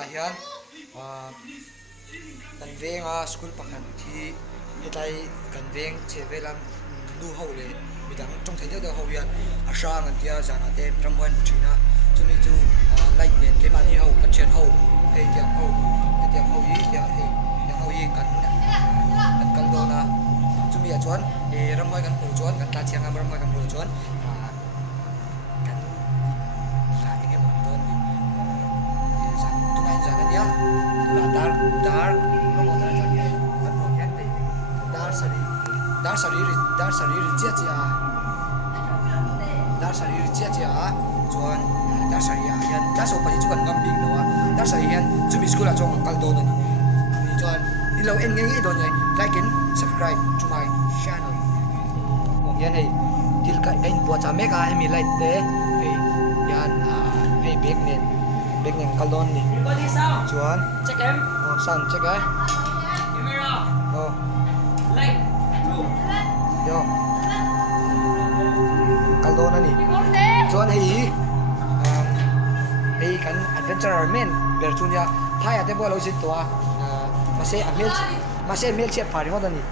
tunah hian kan venga school pakhat thi hetlai kan veng chevelam nu ho le midang trong thai deuh ho hian a sang an tia zana te ramwan thina chumi chu light nen ke mani ho kan chen ho hei tiang ho hi tiang ho hi kan kal do na chumi a chuan ramwai kan pu chuan kan ta chiang am ramwai kan pu chuan kan la enge mon don ni zan tunai zan dia la dar no mo dar zan kan mo yan te dar sari chia chia dar sari chia chuan dar sari hian dar so pani chu kan ngam ding lo dar sari hian chumi school a chong kal do ni chuan ni lo en nge do nei like and subscribe to my channel mo yan hei til ka kain po cha me ka hemi light te hei yan hei bag nen kal don ni chuan check em sound check ai camera light yo kal don ani chuan hei kan adventure men ber chunya thai ate bo lo sit to mase mel che phari ngod ani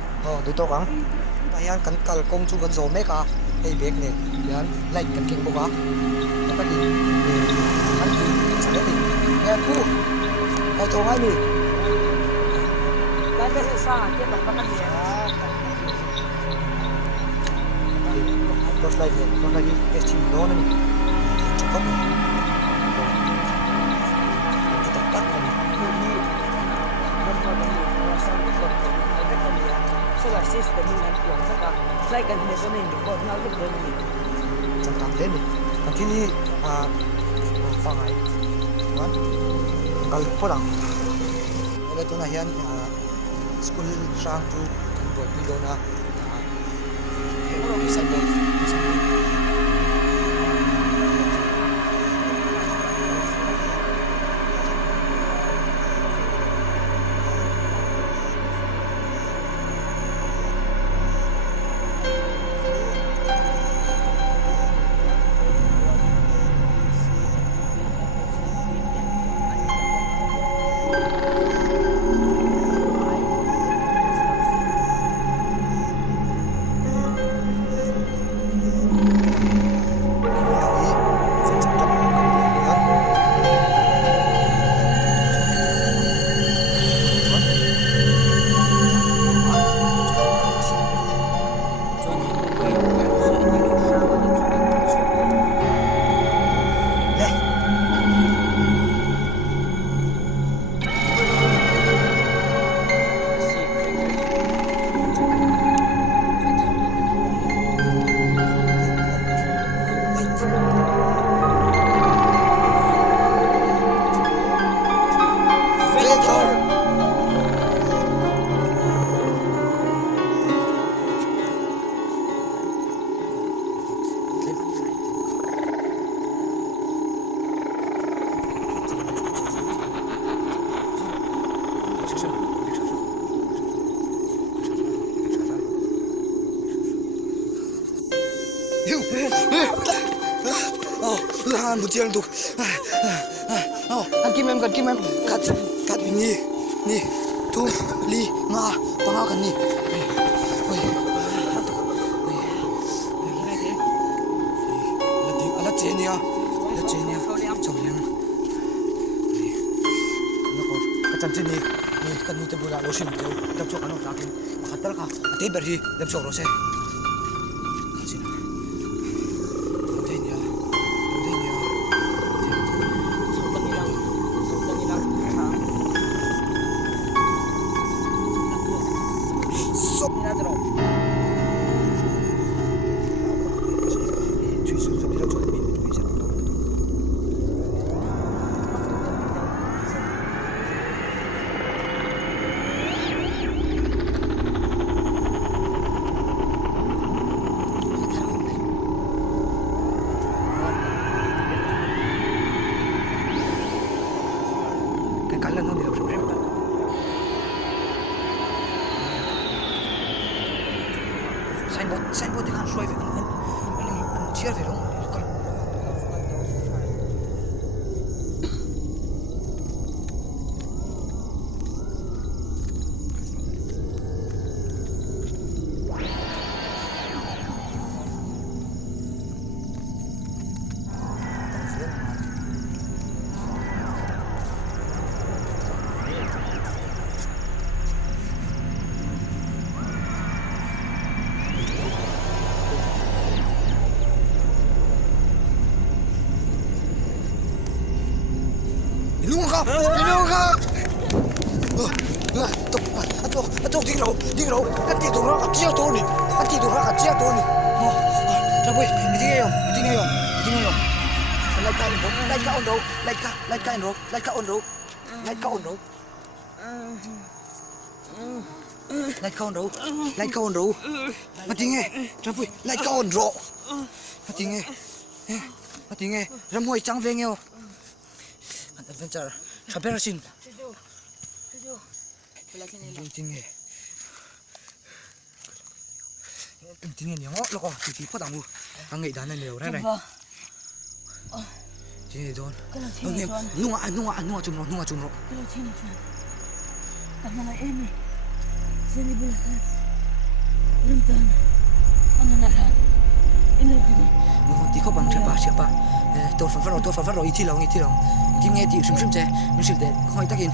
du to kang ayan kan kal kom chu kan zo me ka hei bag ne yan light kan king boka ka di kan sa le ni ku ai to ngai ni light se sa ke ba ka ni Dos light ni es chim no ni chukam kita tak ni solar system ni kan tuan saka light kan ni so ni ko na lu de ni changkang den ni kan ni fangai wan kal porang ole tu na hian school sang tu kan bot ni do na kisah bot lahan butiang tu kan kim em kat ni tu li nga panga kan ni oi ala chenia chawliang nako kachan chini ni kan ni te bula lo sim teu dam chok ano takin khatal ka ate berhi dam chok ro se signboard thì không xoay về anh chia về đúng Lunga ka! Lunga ka! Atok, đi đâu? Cái tiền tụi nó chia tôi nè. Cái tiền tụi nó chia tôi nè. Ra bơi, đi nghe không? Lại ka on đâu? Lại ka on đâu? Mà tiếng nghe, ra bơi, lại ka on đâu? Mà tiếng nghe, ra môi trắng về nghe không? Adventure, sabar sin. Tiếng nghe nhiều lắm, lo thì phát động anh nghĩ đàn này nhiều đấy này. Tiếng nghe đồn. Nung chum rồi. Karena ini sini bulakan rentan ananaran ini gitu. Thì có bằng siapa? Tôi phải phát rồi ít lòng. Tiếng nghe thì sum thế, mình sẽ để hỏi tác in,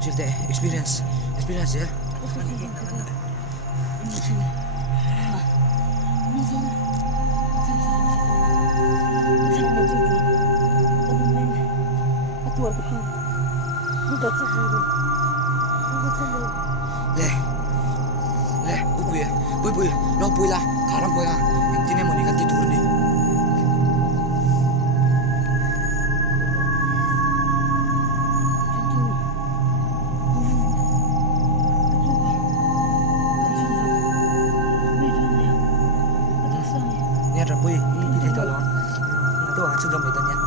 sẽ để experience ya. Le, bui, lo bui lah, karam bui lah. Intinya mau diganti turun nih. Ni ada bui, ini tolong. Itu akan sudah medannya.